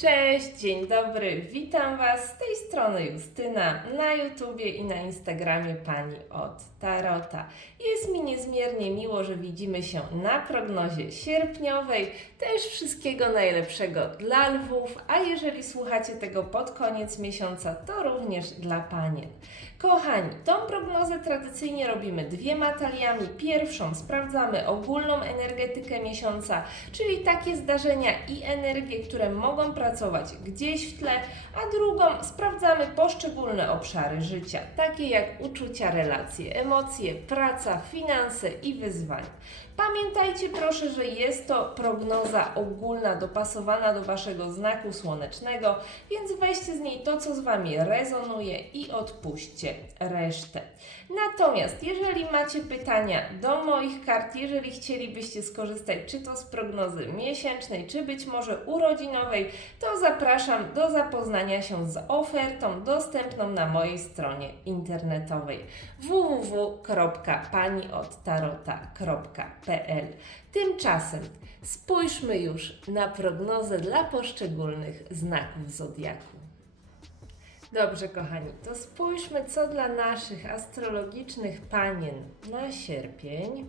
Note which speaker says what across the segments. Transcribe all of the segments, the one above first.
Speaker 1: Cześć, dzień dobry, witam Was z tej strony Justyna na YouTubie i na Instagramie Pani od Tarota. Jest mi niezmiernie miło, że widzimy się na prognozie sierpniowej. Też wszystkiego najlepszego dla lwów, a jeżeli słuchacie tego pod koniec miesiąca, to również dla panien. Kochani, tą prognozę tradycyjnie robimy dwiema taliami. Pierwszą sprawdzamy ogólną energetykę miesiąca, czyli takie zdarzenia i energie, które mogą pracować gdzieś w tle, a drugą sprawdzamy poszczególne obszary życia, takie jak uczucia, relacje, emocje, praca, finanse i wyzwania. Pamiętajcie proszę, że jest to prognoza ogólna, dopasowana do Waszego znaku słonecznego, więc weźcie z niej to, co z Wami rezonuje i odpuśćcie resztę. Natomiast jeżeli macie pytania do moich kart, jeżeli chcielibyście skorzystać czy to z prognozy miesięcznej, czy być może urodzinowej, to zapraszam do zapoznania się z ofertą dostępną na mojej stronie internetowej www.paniodtarota.pl. Tymczasem spójrzmy już na prognozę dla poszczególnych znaków zodiaku. Dobrze, kochani, to spójrzmy, co dla naszych astrologicznych panien na sierpień.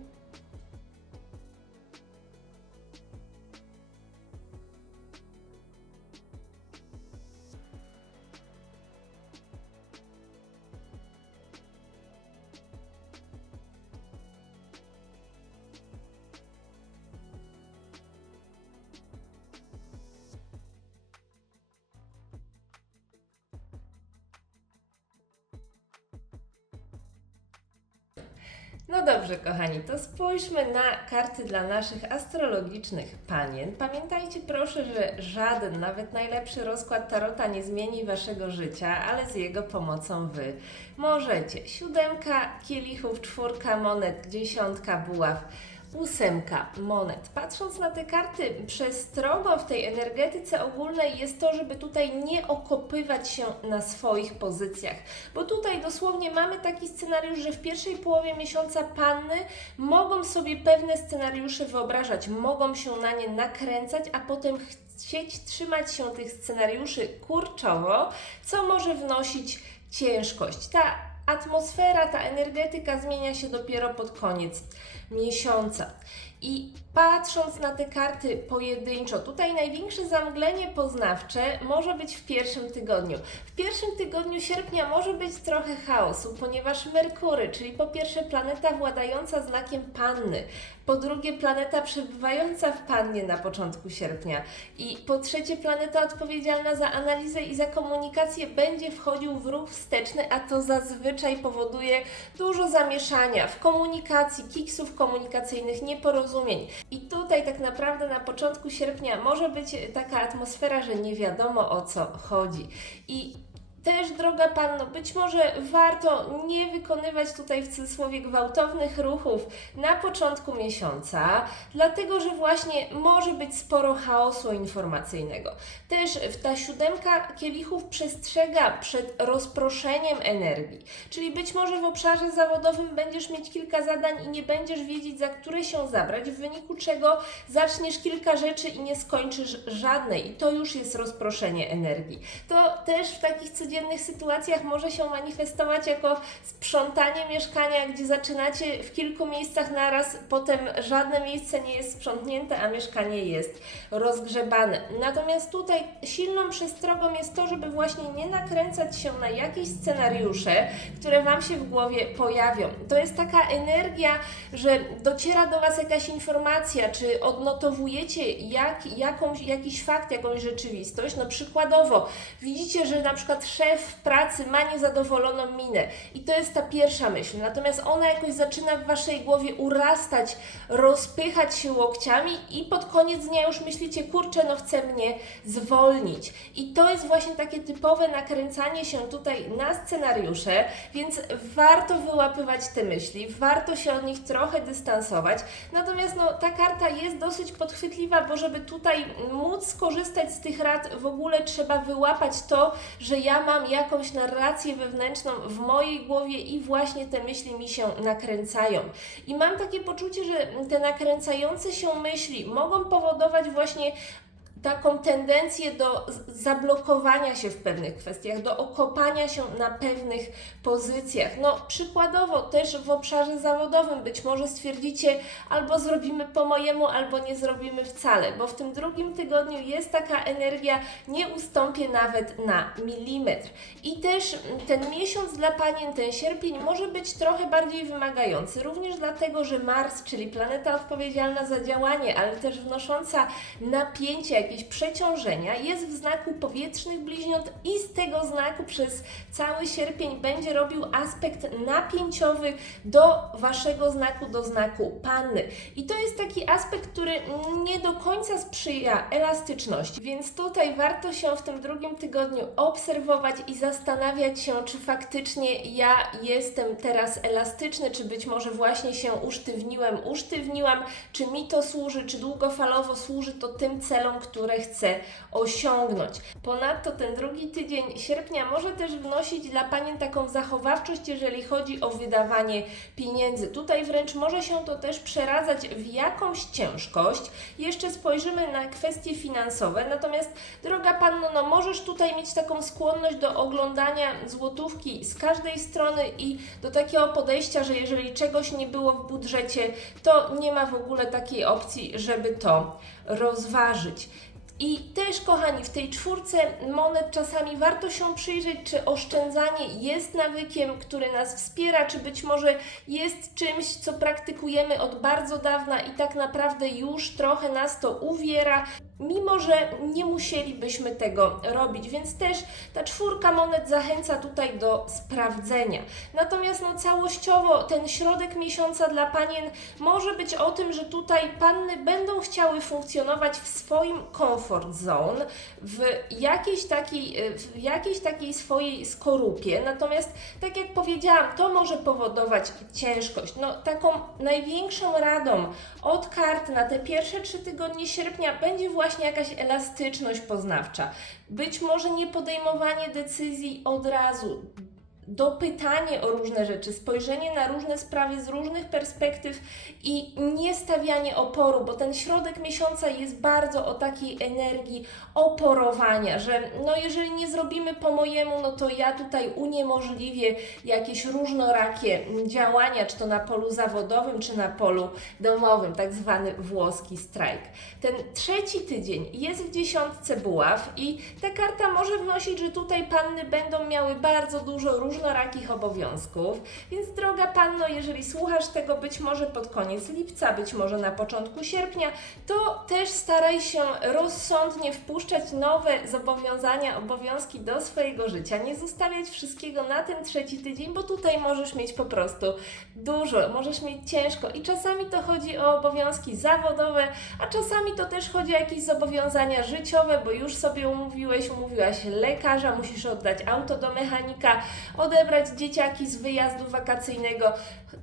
Speaker 1: No dobrze, kochani, to spójrzmy na karty dla naszych astrologicznych panien. Pamiętajcie proszę, że żaden, nawet najlepszy rozkład tarota nie zmieni waszego życia, ale z jego pomocą wy możecie. Siódemka kielichów, czwórka monet, dziesiątka buław. Ósemka monet. Patrząc na te karty, przestrogą w tej energetyce ogólnej jest to, żeby tutaj nie okopywać się na swoich pozycjach. Bo tutaj dosłownie mamy taki scenariusz, że w pierwszej połowie miesiąca panny mogą sobie pewne scenariusze wyobrażać, mogą się na nie nakręcać, a potem chcieć trzymać się tych scenariuszy kurczowo, co może wnosić ciężkość. Ta atmosfera, ta energetyka zmienia się dopiero pod koniec miesiąca. I patrząc na te karty pojedynczo, tutaj największe zamglenie poznawcze może być w pierwszym tygodniu. W pierwszym tygodniu sierpnia może być trochę chaosu, ponieważ Merkury, czyli po pierwsze planeta władająca znakiem Panny, po drugie planeta przebywająca w Pannie na początku sierpnia i po trzecie planeta odpowiedzialna za analizę i za komunikację będzie wchodził w ruch wsteczny, a to zazwyczaj powoduje dużo zamieszania w komunikacji, kiksów komunikacyjnych, nieporozumień. I tutaj tak naprawdę na początku sierpnia może być taka atmosfera, że nie wiadomo o co chodzi. I też, droga panno, być może warto nie wykonywać tutaj w cudzysłowie gwałtownych ruchów na początku miesiąca, dlatego że właśnie może być sporo chaosu informacyjnego. Też ta siódemka kielichów przestrzega przed rozproszeniem energii, czyli być może w obszarze zawodowym będziesz mieć kilka zadań i nie będziesz wiedzieć, za które się zabrać, w wyniku czego zaczniesz kilka rzeczy i nie skończysz żadnej, i to już jest rozproszenie energii. To też w takich codziennych sytuacjach może się manifestować jako sprzątanie mieszkania, gdzie zaczynacie w kilku miejscach naraz, potem żadne miejsce nie jest sprzątnięte, a mieszkanie jest rozgrzebane. Natomiast tutaj silną przestrogą jest to, żeby właśnie nie nakręcać się na jakieś scenariusze, które Wam się w głowie pojawią. To jest taka energia, że dociera do Was jakaś informacja, czy odnotowujecie jak, jakąś, jakiś fakt, jakąś rzeczywistość. No przykładowo, widzicie, że na przykład szef pracy ma niezadowoloną minę i to jest ta pierwsza myśl. Natomiast ona jakoś zaczyna w Waszej głowie urastać, rozpychać się łokciami i pod koniec dnia już myślicie, kurczę, no chce mnie zwolnić. I to jest właśnie takie typowe nakręcanie się tutaj na scenariusze, więc warto wyłapywać te myśli, warto się od nich trochę dystansować. Natomiast no, ta karta jest dosyć podchwytliwa, bo żeby tutaj móc skorzystać z tych rad, w ogóle trzeba wyłapać to, że ja mam jakąś narrację wewnętrzną w mojej głowie i właśnie te myśli mi się nakręcają. I mam takie poczucie, że te nakręcające się myśli mogą powodować właśnie taką tendencję do zablokowania się w pewnych kwestiach, do okopania się na pewnych pozycjach. No, przykładowo też w obszarze zawodowym być może stwierdzicie, albo zrobimy po mojemu, albo nie zrobimy wcale, bo w tym drugim tygodniu jest taka energia, nie ustąpię nawet na milimetr. I też mm, ten miesiąc dla panien, ten sierpień, może być trochę bardziej wymagający, również dlatego, że Mars, czyli planeta odpowiedzialna za działanie, ale też wnosząca napięcie, jakieś przeciążenia, jest w znaku powietrznych bliźniąt i z tego znaku przez cały sierpień będzie robił aspekt napięciowy do waszego znaku, do znaku panny. I to jest taki aspekt, który nie do końca sprzyja elastyczności, więc tutaj warto się w tym drugim tygodniu obserwować i zastanawiać się, czy faktycznie ja jestem teraz elastyczny, czy być może właśnie się usztywniłem, usztywniłam, czy mi to służy, czy długofalowo służy to tym celom, które chcę osiągnąć. Ponadto ten drugi tydzień sierpnia może też wnosić dla Panien taką zachowawczość, jeżeli chodzi o wydawanie pieniędzy. Tutaj wręcz może się to też przeradzać w jakąś ciężkość. Jeszcze spojrzymy na kwestie finansowe, natomiast droga Panno, no możesz tutaj mieć taką skłonność do oglądania złotówki z każdej strony i do takiego podejścia, że jeżeli czegoś nie było w budżecie, to nie ma w ogóle takiej opcji, żeby to rozważyć. I też, kochani, w tej czwórce monet czasami warto się przyjrzeć, czy oszczędzanie jest nawykiem, który nas wspiera, czy być może jest czymś, co praktykujemy od bardzo dawna i tak naprawdę już trochę nas to uwiera, mimo że nie musielibyśmy tego robić. Więc też ta czwórka monet zachęca tutaj do sprawdzenia. Natomiast no, całościowo ten środek miesiąca dla panien może być o tym, że tutaj panny będą chciały funkcjonować w swoim comfort zone, w jakiejś takiej, w jakiejś takiej swojej skorupie. Natomiast, tak jak powiedziałam, to może powodować ciężkość. No, taką największą radą od kart na te pierwsze trzy tygodnie sierpnia będzie właśnie jakaś elastyczność poznawcza. Być może nie podejmowanie decyzji od razu, dopytanie o różne rzeczy, spojrzenie na różne sprawy z różnych perspektyw i nie stawianie oporu, bo ten środek miesiąca jest bardzo o takiej energii oporowania, że no jeżeli nie zrobimy po mojemu, no to ja tutaj uniemożliwię jakieś różnorakie działania, czy to na polu zawodowym, czy na polu domowym, tak zwany włoski strajk. Ten trzeci tydzień jest w dziesiątce buław i ta karta może wnosić, że tutaj panny będą miały bardzo dużo różnorakich obowiązków, więc droga panno, jeżeli słuchasz tego być może pod koniec lipca, być może na początku sierpnia, to też staraj się rozsądnie wpuszczać nowe zobowiązania, obowiązki do swojego życia, nie zostawiać wszystkiego na ten trzeci tydzień, bo tutaj możesz mieć po prostu dużo, możesz mieć ciężko. I czasami to chodzi o obowiązki zawodowe, a czasami to też chodzi o jakieś zobowiązania życiowe, bo już sobie umówiłeś, umówiłaś lekarza, musisz oddać auto do mechanika, odebrać dzieciaki z wyjazdu wakacyjnego.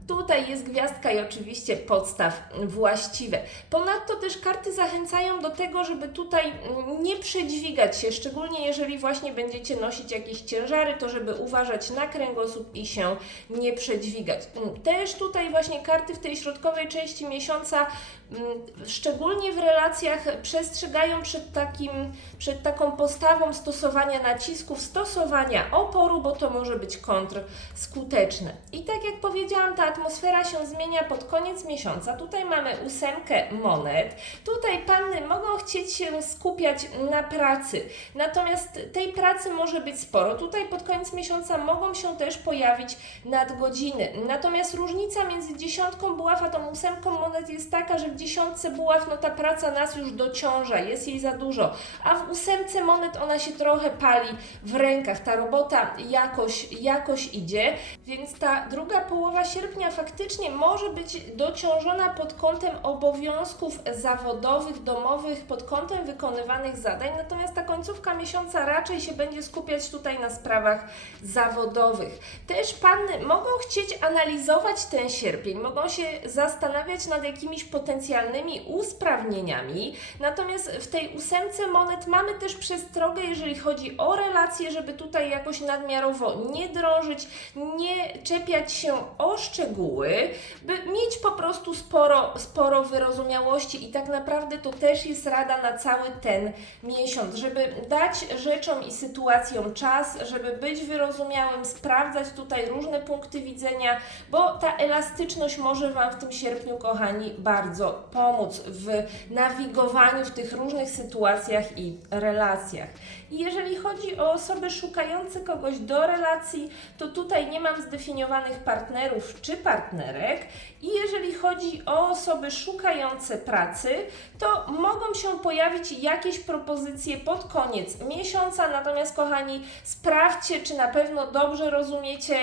Speaker 1: Tutaj jest gwiazdka i oczywiście podstaw właściwe. Ponadto też karty zachęcają do tego, żeby tutaj nie przedźwigać się, szczególnie jeżeli właśnie będziecie nosić jakieś ciężary, to żeby uważać na kręgosłup i się nie przedźwigać. Mm, Też tutaj właśnie karty w tej środkowej części miesiąca mm, szczególnie w relacjach przestrzegają przed, takim, przed taką postawą stosowania nacisków, stosowania oporu, bo to może być kontrskuteczne. I tak jak powiedziałam, ta atmosfera się zmienia pod koniec miesiąca. Tutaj mamy ósemkę monet. Tutaj panny mogą chcieć się skupiać na pracy, natomiast tej pracy może być sporo. Tutaj pod koniec miesiąca mogą się też pojawić nadgodziny. Natomiast różnica między dziesiątką buław a tą ósemką monet jest taka, że w dziesiątce buław no ta praca nas już dociąża, jest jej za dużo, a w ósemce monet ona się trochę pali w rękach. Ta robota jakoś, jakoś idzie, więc ta druga połowa sierpnia faktycznie może być dociążona pod kątem obowiązków zawodowych, domowych, pod kątem wykonywanych zadań, natomiast ta końcówka miesiąca raczej się będzie skupiać tutaj na sprawach zawodowych. Też panny mogą chcieć analizować ten sierpień, mogą się zastanawiać nad jakimiś potencjalnymi usprawnieniami. Natomiast w tej ósemce monet mamy też przestrogę, jeżeli chodzi o relacje, żeby tutaj jakoś nadmiarowo nie drążyć, nie czepiać się o szczegóły, by mieć po prostu sporo, sporo wyrozumiałości i tak naprawdę to też jest rada na cały ten miesiąc, żeby dać rzeczom i sytuacjom czas, żeby być wyrozumiałym, sprawdzać tutaj różne punkty widzenia, bo ta elastyczność może Wam w tym sierpniu, kochani, bardzo pomóc w nawigowaniu w tych różnych sytuacjach i relacjach. Jeżeli chodzi o osoby szukające kogoś do relacji, to tutaj nie mam zdefiniowanych partnerów czy partnerek. I jeżeli chodzi o osoby szukające pracy, to mogą się pojawić jakieś propozycje pod koniec miesiąca. Natomiast, kochani, sprawdźcie, czy na pewno dobrze rozumiecie,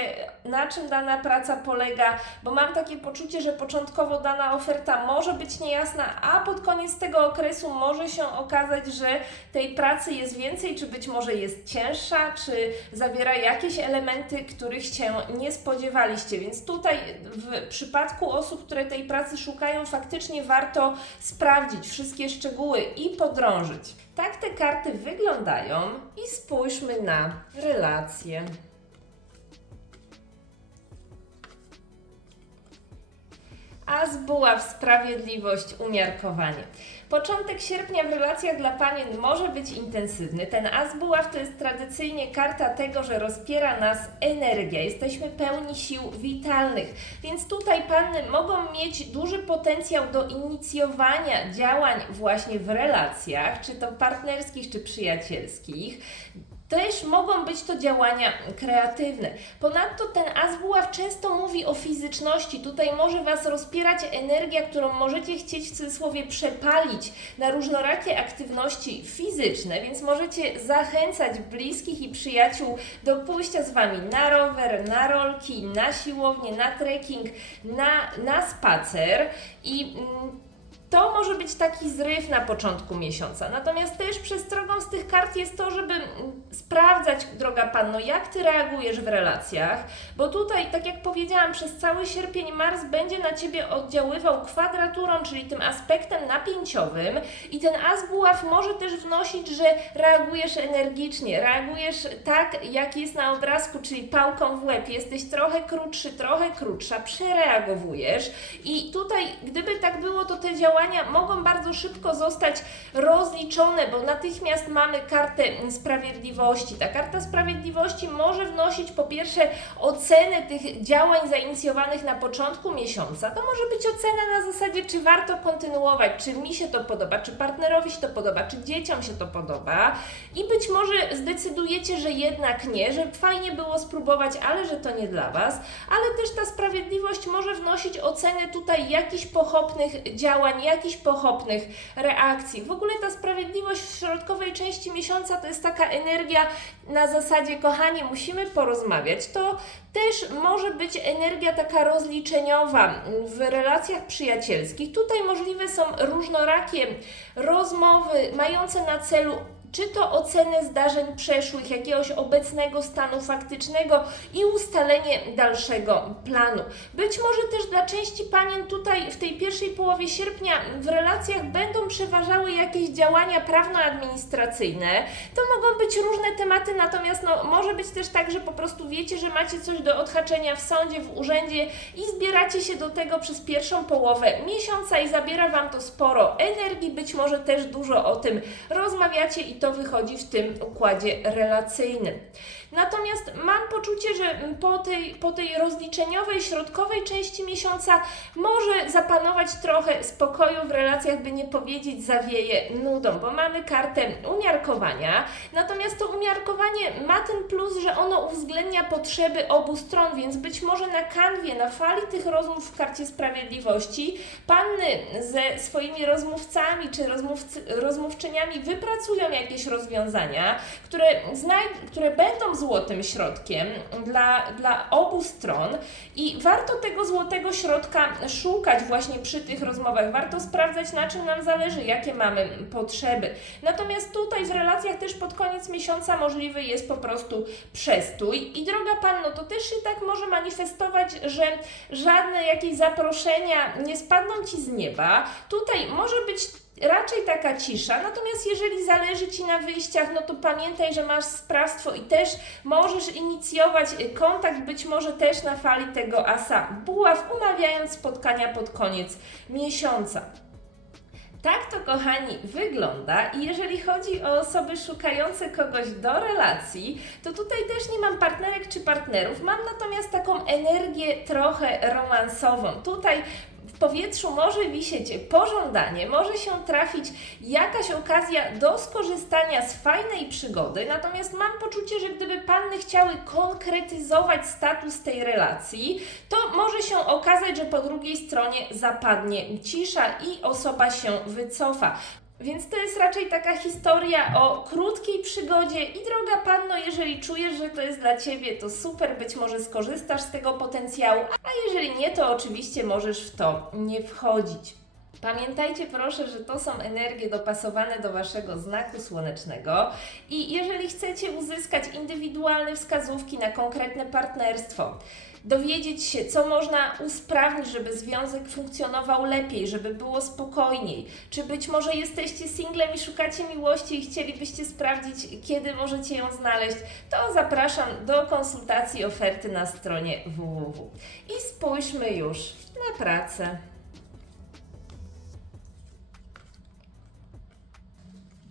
Speaker 1: na czym dana praca polega, bo mam takie poczucie, że początkowo dana oferta może być niejasna, a pod koniec tego okresu może się okazać, że tej pracy jest więcej, czy być może jest cięższa, czy zawiera jakieś elementy, których się nie spodziewaliście. Więc tutaj w przypadku osób, które tej pracy szukają, faktycznie warto sprawdzić wszystkie szczegóły i podrążyć. Tak te karty wyglądają i spójrzmy na relacje. As buław, sprawiedliwość, umiarkowanie. Początek sierpnia w relacjach dla panien może być intensywny. Ten as buław to jest tradycyjnie karta tego, że rozpiera nas energia. Jesteśmy pełni sił witalnych. Więc tutaj panny mogą mieć duży potencjał do inicjowania działań właśnie w relacjach, czy to partnerskich, czy przyjacielskich. Też mogą być to działania kreatywne. Ponadto ten as buław często mówi o fizyczności. Tutaj może Was rozpierać energia, którą możecie chcieć w cudzysłowie przepalić na różnorakie aktywności fizyczne, więc możecie zachęcać bliskich i przyjaciół do pójścia z Wami na rower, na rolki, na siłownię, na trekking, na, na spacer i mm, to może być taki zryw na początku miesiąca. Natomiast też przestrogą z tych kart jest to, żeby sprawdzać, droga panno, jak ty reagujesz w relacjach, bo tutaj, tak jak powiedziałam, przez cały sierpień Mars będzie na ciebie oddziaływał kwadraturą, czyli tym aspektem napięciowym, i ten as buław może też wnosić, że reagujesz energicznie, reagujesz tak, jak jest na obrazku, czyli pałką w łeb. Jesteś trochę krótszy, trochę krótsza, przereagowujesz. I tutaj, gdyby tak było, to te działania mogą bardzo szybko zostać rozliczone, bo natychmiast mamy kartę sprawiedliwości. Ta karta sprawiedliwości może wnosić po pierwsze ocenę tych działań zainicjowanych na początku miesiąca. To może być ocena na zasadzie, czy warto kontynuować, czy mi się to podoba, czy partnerowi się to podoba, czy dzieciom się to podoba. I być może zdecydujecie, że jednak nie, że fajnie było spróbować, ale że to nie dla Was. Ale też ta sprawiedliwość może wnosić ocenę tutaj jakichś pochopnych działań, jakichś pochopnych reakcji. W ogóle ta sprawiedliwość w środkowej części miesiąca to jest taka energia na zasadzie, kochani, musimy porozmawiać. To też może być energia taka rozliczeniowa w relacjach przyjacielskich. Tutaj możliwe są różnorakie rozmowy mające na celu czy to ocenę zdarzeń przeszłych, jakiegoś obecnego stanu faktycznego i ustalenie dalszego planu. Być może też dla części panien tutaj w tej pierwszej połowie sierpnia w relacjach będą przeważały jakieś działania prawno-administracyjne. To mogą być różne tematy, natomiast no, może być też tak, że po prostu wiecie, że macie coś do odhaczenia w sądzie, w urzędzie i zbieracie się do tego przez pierwszą połowę miesiąca i zabiera Wam to sporo energii, być może też dużo o tym rozmawiacie i to wychodzi w tym układzie relacyjnym. Natomiast mam poczucie, że po tej, po tej rozliczeniowej, środkowej części miesiąca może zapanować trochę spokoju w relacjach, by nie powiedzieć zawieje nudą, bo mamy kartę umiarkowania. Natomiast to umiarkowanie ma ten plus, że ono uwzględnia potrzeby obu stron, więc być może na kanwie, na fali tych rozmów w karcie sprawiedliwości, panny ze swoimi rozmówcami czy rozmówcy, rozmówczyniami wypracują jakieś jakieś rozwiązania, które, które będą złotym środkiem dla, dla obu stron i warto tego złotego środka szukać właśnie przy tych rozmowach. Warto sprawdzać, na czym nam zależy, jakie mamy potrzeby. Natomiast tutaj w relacjach też pod koniec miesiąca możliwy jest po prostu przestój. I droga panno, to też się tak może manifestować, że żadne jakieś zaproszenia nie spadną ci z nieba. Tutaj może być raczej taka cisza, natomiast jeżeli zależy Ci na wyjściach, no to pamiętaj, że masz sprawstwo i też możesz inicjować y, kontakt, być może też na fali tego asa buław, umawiając spotkania pod koniec miesiąca. Tak to, kochani, wygląda i jeżeli chodzi o osoby szukające kogoś do relacji, to tutaj też nie mam partnerek czy partnerów, mam natomiast taką energię trochę romansową. Tutaj powietrzu może wisieć pożądanie, może się trafić jakaś okazja do skorzystania z fajnej przygody, natomiast mam poczucie, że gdyby panny chciały konkretyzować status tej relacji, to może się okazać, że po drugiej stronie zapadnie cisza i osoba się wycofa. Więc to jest raczej taka historia o krótkiej przygodzie. I droga panno, jeżeli czujesz, że to jest dla Ciebie, to super, być może skorzystasz z tego potencjału, a jeżeli nie, to oczywiście możesz w to nie wchodzić. Pamiętajcie proszę, że to są energie dopasowane do Waszego znaku słonecznego. I jeżeli chcecie uzyskać indywidualne wskazówki na konkretne partnerstwo, dowiedzieć się, co można usprawnić, żeby związek funkcjonował lepiej, żeby było spokojniej, czy być może jesteście singlem i szukacie miłości i chcielibyście sprawdzić, kiedy możecie ją znaleźć, to zapraszam do konsultacji oferty na stronie www. I spójrzmy już na pracę.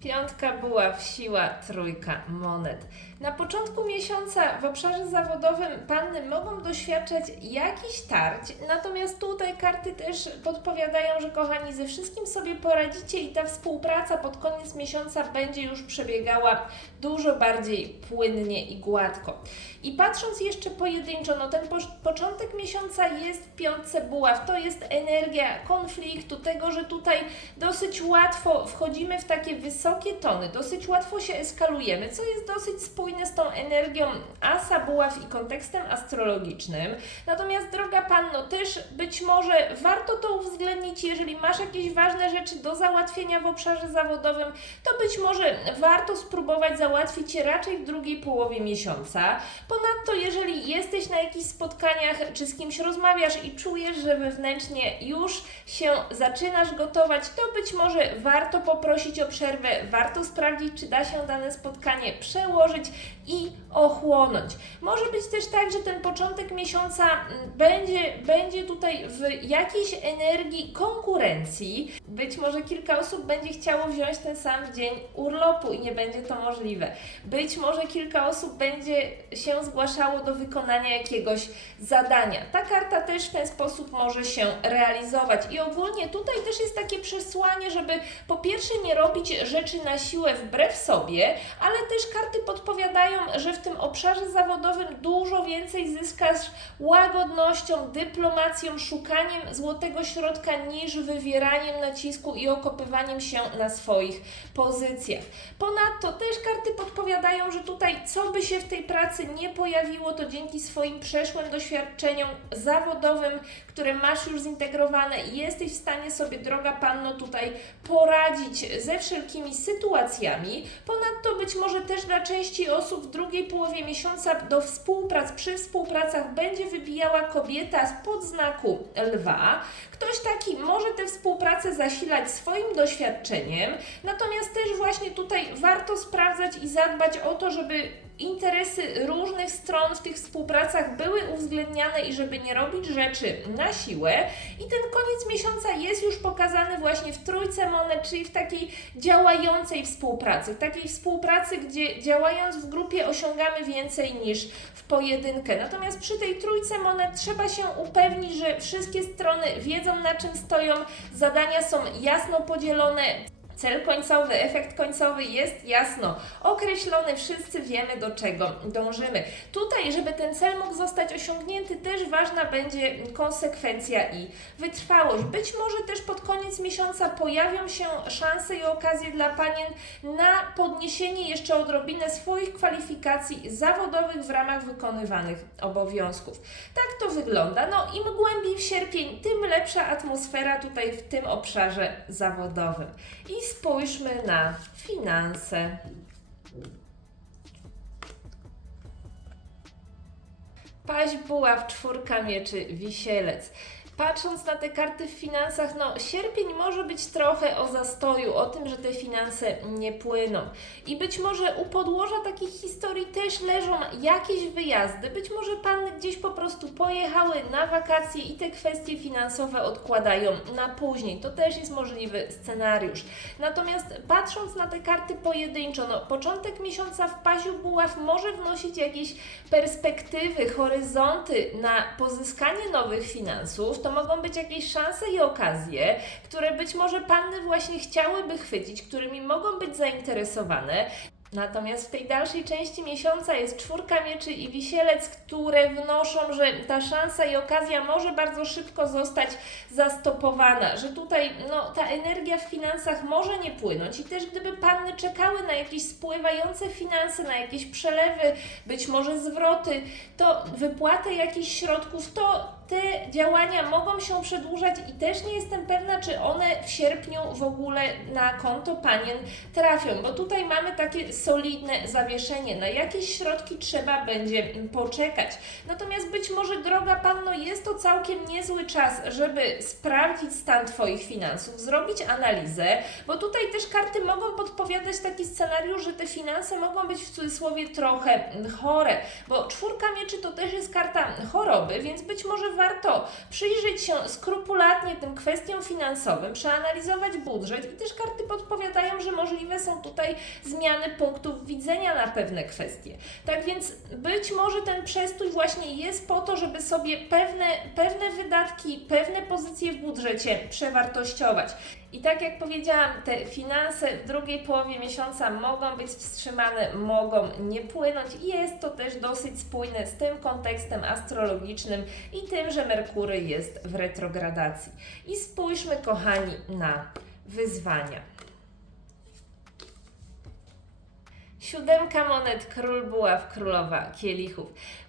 Speaker 1: Piątka była w siła, trójka monet. Na początku miesiąca w obszarze zawodowym panny mogą doświadczać jakichś tarć, natomiast tutaj karty też podpowiadają, że kochani, ze wszystkim sobie poradzicie i ta współpraca pod koniec miesiąca będzie już przebiegała dużo bardziej płynnie i gładko. I patrząc jeszcze pojedynczo, no ten po początek miesiąca jest w piątce buław, to jest energia konfliktu, tego, że tutaj dosyć łatwo wchodzimy w takie wysokie tony, dosyć łatwo się eskalujemy, co jest dosyć spójne z tą energią asa buław i kontekstem astrologicznym. Natomiast droga panno, też być może warto to uwzględnić, jeżeli masz jakieś ważne rzeczy do załatwienia w obszarze zawodowym, to być może warto spróbować załatwić je raczej w drugiej połowie miesiąca. Ponadto, jeżeli jesteś na jakichś spotkaniach, czy z kimś rozmawiasz i czujesz, że wewnętrznie już się zaczynasz gotować, to być może warto poprosić o przerwę, warto sprawdzić, czy da się dane spotkanie przełożyć i ochłonąć. Może być też tak, że ten początek miesiąca mm, będzie, będzie tutaj w jakiejś energii konkurencji. Być może kilka osób będzie chciało wziąć ten sam dzień urlopu i nie będzie to możliwe. Być może kilka osób będzie się zgłaszało do wykonania jakiegoś zadania. Ta karta też w ten sposób może się realizować. I ogólnie tutaj też jest takie przesłanie, żeby po pierwsze nie robić rzeczy na siłę wbrew sobie, ale też karty podpowiadają, że w tym obszarze zawodowym dużo więcej zyskasz łagodnością, dyplomacją, szukaniem złotego środka niż wywieraniem nacisku i okopywaniem się na swoich pozycjach. Ponadto też karty podpowiadają, że tutaj co by się w tej pracy nie pojawiło, to dzięki swoim przeszłym doświadczeniom zawodowym, które masz już zintegrowane, jesteś w stanie sobie, droga panno, tutaj poradzić ze wszelkimi sytuacjami. Ponadto być może też dla części osób w drugiej połowie miesiąca do współprac, przy współpracach będzie wybijała kobieta z podznaku lwa. Ktoś taki może tę współpracę zasilać swoim doświadczeniem, natomiast też właśnie tutaj warto sprawdzać i zadbać o to, żeby interesy różnych stron w tych współpracach były uwzględniane i żeby nie robić rzeczy na siłę. I ten koniec miesiąca jest już pokazany właśnie w trójce monet, czyli w takiej działającej współpracy, w takiej współpracy, gdzie działając w grupie osiągamy więcej niż w pojedynkę. Natomiast przy tej trójce monet trzeba się upewnić, że wszystkie strony wiedzą na czym stoją, zadania są jasno podzielone, Cel końcowy, efekt końcowy jest jasno określony, wszyscy wiemy do czego dążymy. Tutaj, żeby ten cel mógł zostać osiągnięty, też ważna będzie konsekwencja i wytrwałość. Być może też pod koniec miesiąca pojawią się szanse i okazje dla panien na podniesienie jeszcze odrobinę swoich kwalifikacji zawodowych w ramach wykonywanych obowiązków. Tak to wygląda. No im głębiej w sierpień, tym lepsza atmosfera tutaj w tym obszarze zawodowym. I spójrzmy na finanse. Paź, buław, czwórka mieczy, wisielec. Patrząc na te karty w finansach, no sierpień może być trochę o zastoju, o tym, że te finanse nie płyną. I być może u podłoża takich historii też leżą jakieś wyjazdy. Być może panny gdzieś po prostu pojechały na wakacje i te kwestie finansowe odkładają na później. To też jest możliwy scenariusz. Natomiast patrząc na te karty pojedynczo, no początek miesiąca w paziu buław może wnosić jakieś perspektywy, horyzonty na pozyskanie nowych finansów. To mogą być jakieś szanse i okazje, które być może panny właśnie chciałyby chwycić, którymi mogą być zainteresowane. Natomiast w tej dalszej części miesiąca jest czwórka mieczy i wisielec, które wnoszą, że ta szansa i okazja może bardzo szybko zostać zastopowana, że tutaj no, ta energia w finansach może nie płynąć i też gdyby panny czekały na jakieś spływające finanse, na jakieś przelewy, być może zwroty, to wypłatę jakichś środków, to te działania mogą się przedłużać i też nie jestem pewna, czy one w sierpniu w ogóle na konto panien trafią, bo tutaj mamy takie solidne zawieszenie. Na jakieś środki trzeba będzie poczekać. Natomiast być może, droga panno, jest to całkiem niezły czas, żeby sprawdzić stan Twoich finansów, zrobić analizę, bo tutaj też karty mogą podpowiadać taki scenariusz, że te finanse mogą być w cudzysłowie trochę chore, bo czwórka mieczy to też jest karta choroby, więc być może warto przyjrzeć się skrupulatnie tym kwestiom finansowym, przeanalizować budżet i też karty podpowiadają, że możliwe są tutaj zmiany punktów widzenia na pewne kwestie. Tak więc być może ten przestój właśnie jest po to, żeby sobie pewne, pewne wydatki, pewne pozycje w budżecie przewartościować. I tak jak powiedziałam, te finanse w drugiej połowie miesiąca mogą być wstrzymane, mogą nie płynąć i jest to też dosyć spójne z tym kontekstem astrologicznym i tym, że Merkury jest w retrogradacji. I spójrzmy, kochani, na wyzwania. Siódemka monet, król buław, królowa kielichów.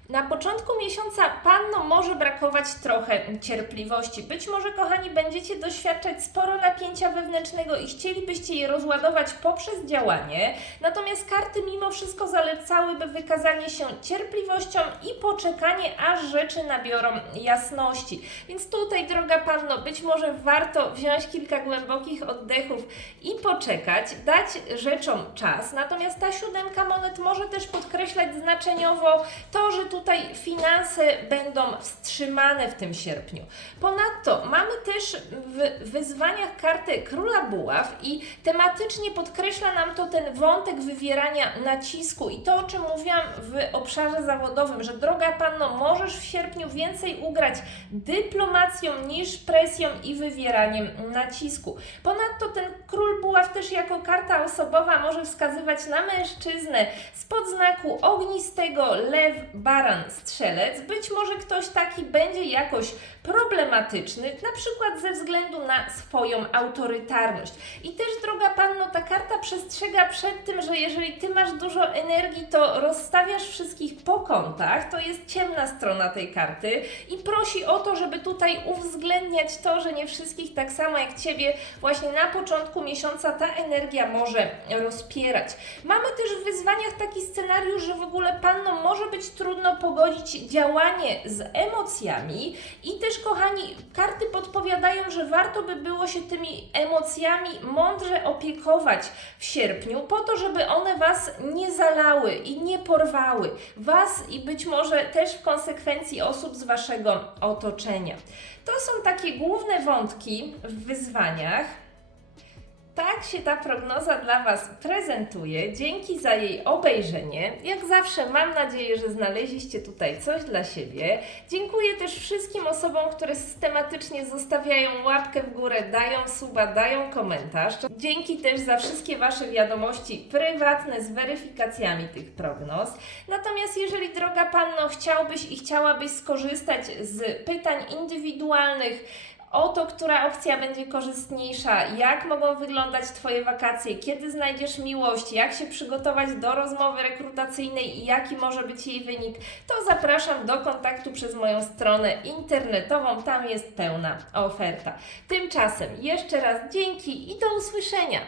Speaker 1: Na początku miesiąca panno może brakować trochę cierpliwości. Być może, kochani, będziecie doświadczać sporo napięcia wewnętrznego i chcielibyście je rozładować poprzez działanie. Natomiast karty mimo wszystko zalecałyby wykazanie się cierpliwością i poczekanie, aż rzeczy nabiorą jasności. Więc tutaj, droga panno, być może warto wziąć kilka głębokich oddechów i poczekać, dać rzeczom czas. Natomiast ta siódemka monet może też podkreślać znaczeniowo to, że tutaj finanse będą wstrzymane w tym sierpniu. Ponadto mamy też w wyzwaniach kartę Króla Buław i tematycznie podkreśla nam to ten wątek wywierania nacisku i to, o czym mówiłam w obszarze zawodowym, że droga panno, możesz w sierpniu więcej ugrać dyplomacją niż presją i wywieraniem nacisku. Ponadto ten Król Buław też jako karta osobowa może wskazywać na mężczyznę spod znaku ognistego lew, baran, strzelec. Być może ktoś taki będzie jakoś problematyczny, na przykład ze względu na swoją autorytarność. I też, droga panno, ta karta przestrzega przed tym, że jeżeli ty masz dużo energii, to rozstawiasz wszystkich po kątach, to jest ciemna strona tej karty i prosi o to, żeby tutaj uwzględniać to, że nie wszystkich tak samo jak ciebie właśnie na początku miesiąca ta energia może rozpierać. Mamy też w wyzwaniach taki scenariusz, że w ogóle pannom może być pogodzić działanie z emocjami i też, kochani, karty podpowiadają, że warto by było się tymi emocjami mądrze opiekować w sierpniu, po to, żeby one Was nie zalały i nie porwały. Was i być może też w konsekwencji osób z Waszego otoczenia. To są takie główne wątki w wyzwaniach. Tak się ta prognoza dla Was prezentuje. Dzięki za jej obejrzenie. Jak zawsze mam nadzieję, że znaleźliście tutaj coś dla siebie. Dziękuję też wszystkim osobom, które systematycznie zostawiają łapkę w górę, dają suba, dają komentarz. Dzięki też za wszystkie Wasze wiadomości prywatne z weryfikacjami tych prognoz. Natomiast jeżeli, droga Panno, chciałbyś i chciałabyś skorzystać z pytań indywidualnych, o to, która opcja będzie korzystniejsza, jak mogą wyglądać Twoje wakacje, kiedy znajdziesz miłość, jak się przygotować do rozmowy rekrutacyjnej i jaki może być jej wynik, to zapraszam do kontaktu przez moją stronę internetową. Tam jest pełna oferta. Tymczasem jeszcze raz dzięki i do usłyszenia.